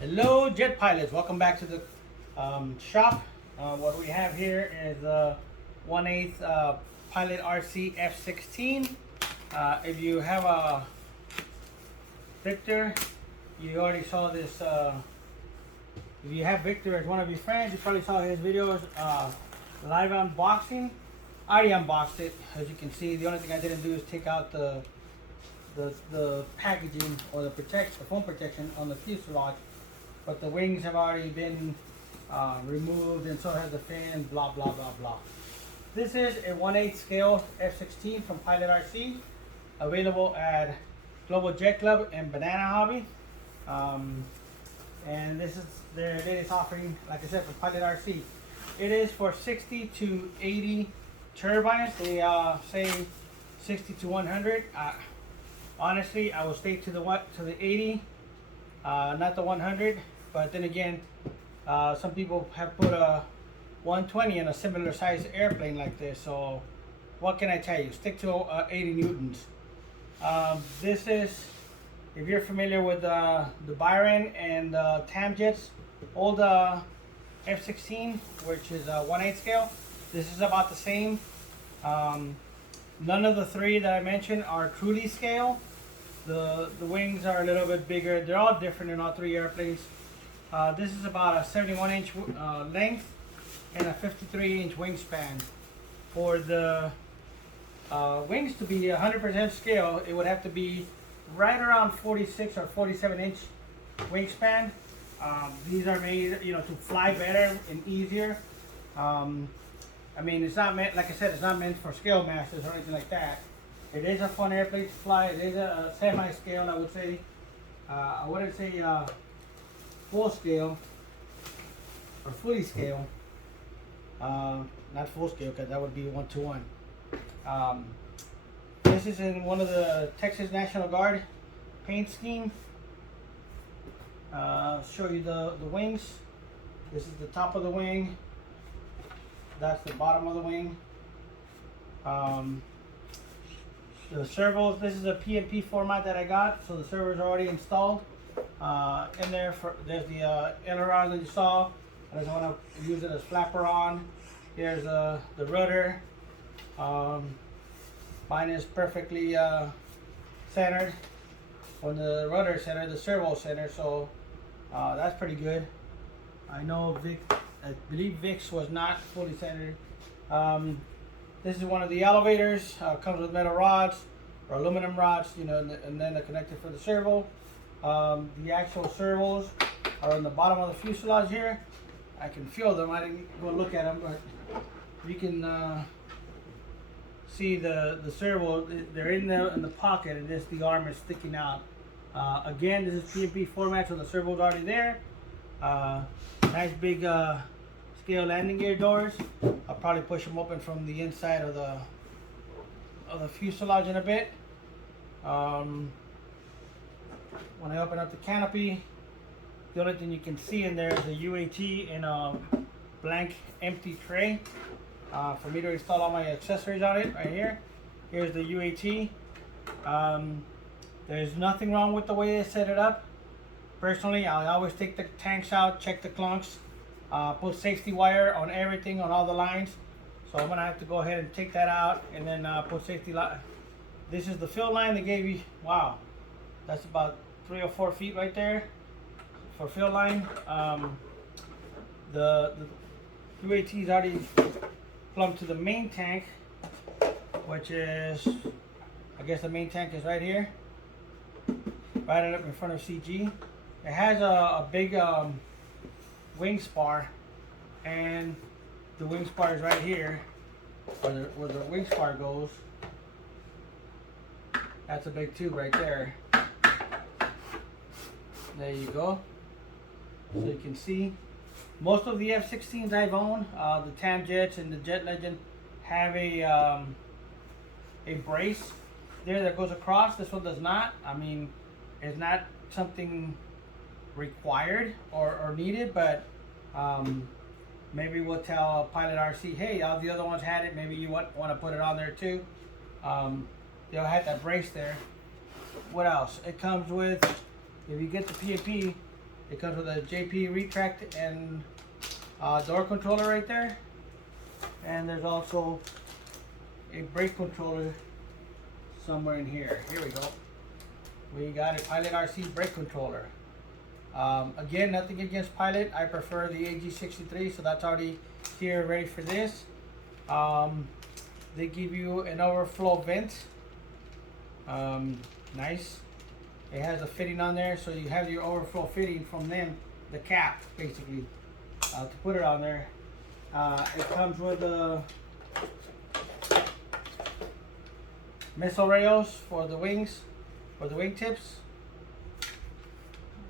Hello jet pilots, welcome back to the shop. What we have here is 1/8 Pilot R.C. F-16. If you have a Victor, you already saw this. If you have Victor as one of your friends, you probably saw his videos live unboxing. I already unboxed it. As you can see, the only thing I didn't do is take out the packaging or the foam protection on the fuselage. But the wings have already been removed, and so has the fan, blah blah blah blah. This is a 1/8 scale F-16 from Pilot R.C. available at Global Jet Club and Banana Hobby. And this is their latest offering, like I said, for Pilot R.C. It is for 60 to 80 turbines. They say 60 to 100. Honestly, I will stay to the 80. Not the 100, but then again, some people have put a 120 in a similar size airplane like this. So what can I tell you? Stick to 80 newtons. This is, if you're familiar with the Byron and Tam jets, old F-16, which is a 1/8 scale. This is about the same. None of the three that I mentioned are truly scale. The wings are a little bit bigger. They're all different in all three airplanes. This is about a 71-inch length and a 53-inch wingspan. For the wings to be 100% scale, it would have to be right around 46 or 47-inch wingspan. These are made, to fly better and easier. I mean, it's not meant, like I said, it's not meant for scale masters or anything like that. It is a fun airplane to fly. It is a semi-scale, I would say. I wouldn't say full scale or fully scale. Not full scale, because that would be 1-to-1. This is in one of the Texas National Guard paint scheme. Show you the wings. This is the top of the wing. That's the bottom of the wing. The servos, this is a P&P format that I got, so the servos are already installed. In there, there's the aileron that you saw. I just want to use it as flapper on. Here's the rudder. Mine is perfectly centered. On the rudder center, the servo center, so that's pretty good. I know I believe Vic's was not fully centered. This is one of the elevators. Comes with metal rods or aluminum rods, and then a connector for the servo. The actual servos are on the bottom of the fuselage here. I can feel them. I didn't go look at them, but you can see the servo. They're in the pocket, and the arm is sticking out. Again, this is P&P format, so the servo's already there. Nice big scale landing gear doors. I'll probably push them open from the inside of the fuselage in a bit. When I open up the canopy, the only thing you can see in there is a UAT in a blank empty tray for me to install all my accessories on it right here. Here's the UAT. There's nothing wrong with the way they set it up. Personally, I always take the tanks out, check the clunks, put safety wire on everything, on all the lines. So I'm gonna have to go ahead and take that out and then put safety line. This is the fill line they gave you. Wow, that's about 3 or 4 feet right there for fill line. The UAT is already plumbed to the main tank, which is, I guess the main tank is right here, right up in front of CG. It has a big wing spar, and the wing spar is right here, where the wing spar goes. That's a big tube right there. There you go. So you can see, most of the F-16s I've owned, the Tam jets and the Jet Legend, have a brace there that goes across. This one does not. I mean, it's not something required or needed, but maybe we'll tell Pilot R.C., hey, all the other ones had it, maybe you want to put it on there too. They'll have that brace there. What else? It comes with, if you get the P&P, It comes with a JP retract and door controller right there. And there's also a brake controller somewhere in here. Here we go. We got a Pilot R.C brake controller. Again, nothing against Pilot. I prefer the AG63, so that's already here ready for this. They give you an overflow vent. Nice. It has a fitting on there, so you have your overflow fitting from them, the cap basically, to put it on there. It comes with missile rails for the wings, for the wingtips.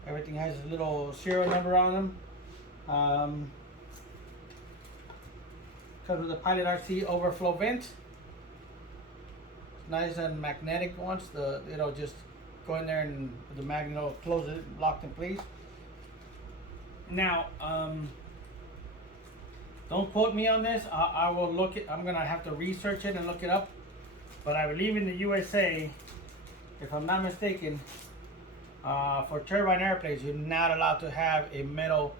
Everything has a little serial number on them. Comes with the Pilot R.C overflow vent. Nice and magnetic ones. It'll just go in there and the magnet will close it, locked in place. Now, don't quote me on this. I will look it. I'm gonna have to research it and look it up. But I believe in the USA, if I'm not mistaken, for turbine airplanes, you're not allowed to have a metal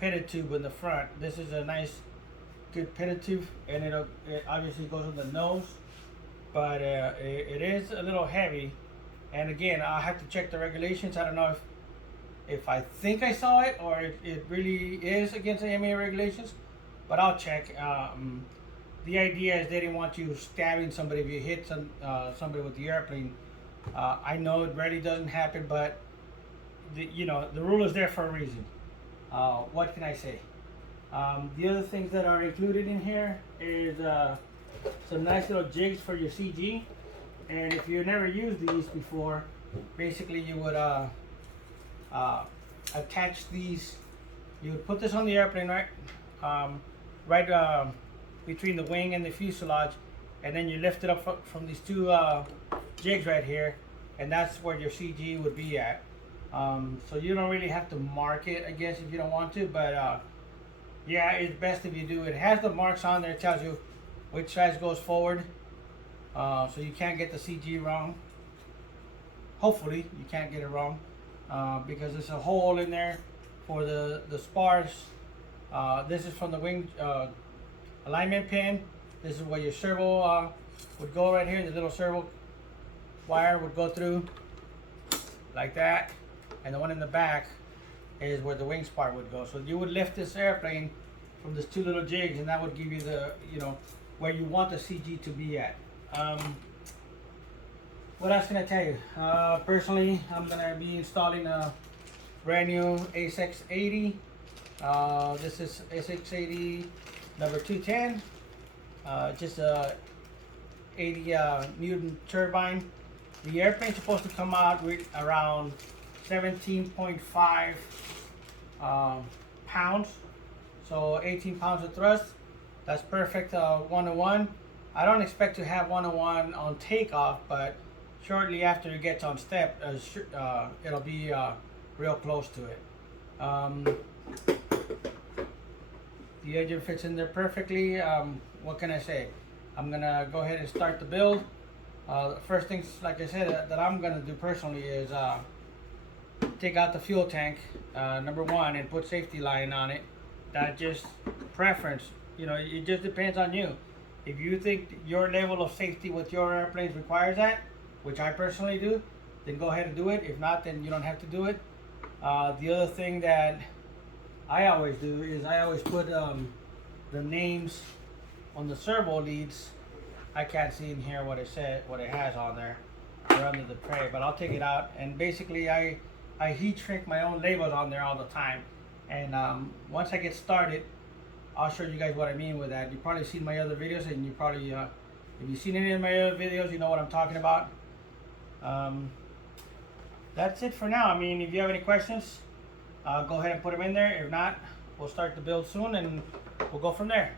Pitot tube in the front. This is a nice, good Pitot tube, and it obviously goes on the nose. But it is a little heavy, and again, I'll have to check the regulations. I don't know if I think I saw it or if it really is against the AMA regulations, but I'll check. The idea is they didn't want you stabbing somebody if you hit somebody with the airplane. I know it rarely doesn't happen, but the rule is there for a reason. What can I say? The other things that are included in here is some nice little jigs for your CG, and if you never used these before, basically you would attach these. You would put this on the airplane, right between the wing and the fuselage, and then you lift it up from these two jigs right here, and that's where your CG would be at. So you don't really have to mark it, I guess, if you don't want to, but yeah, it's best if you do. It has the marks on there. It tells you which size goes forward, so you can't get the CG wrong. Hopefully you can't get it wrong, because there's a hole in there for the spars. This is from the wing alignment pin. This is where your servo would go right here. The little servo wire would go through like that, and the one in the back is where the wing spar would go. So you would lift this airplane from these two little jigs, and that would give you the where you want the CG to be at. What else can I tell you? Personally, I'm gonna be installing a brand new A680. This is A680 number 210. Just a 80 Newton turbine. The airplane's supposed to come out with around 17.5 pounds, so 18 pounds of thrust. That's perfect 101. I don't expect to have 101 on takeoff, but shortly after it gets on step, it'll be real close to it. The engine fits in there perfectly. What can I say? I'm gonna go ahead and start the build. First things, like I said, that I'm gonna do personally is take out the fuel tank, number one, and put safety line on it. That's just preference. It just depends on you. If you think your level of safety with your airplanes requires that, which I personally do, then go ahead and do it. If not, then you don't have to do it. The other thing that I always do is I always put the names on the servo leads. I can't see in here what it has on there. They're under the tray, but I'll take it out, and basically I heat shrink my own labels on there all the time. And once I get started, I'll show you guys what I mean with that. You've probably seen my other videos, and you probably if you've seen any of my other videos, you know what I'm talking about. That's it for now. I mean, if you have any questions, go ahead and put them in there. If not, we'll start the build soon, and we'll go from there.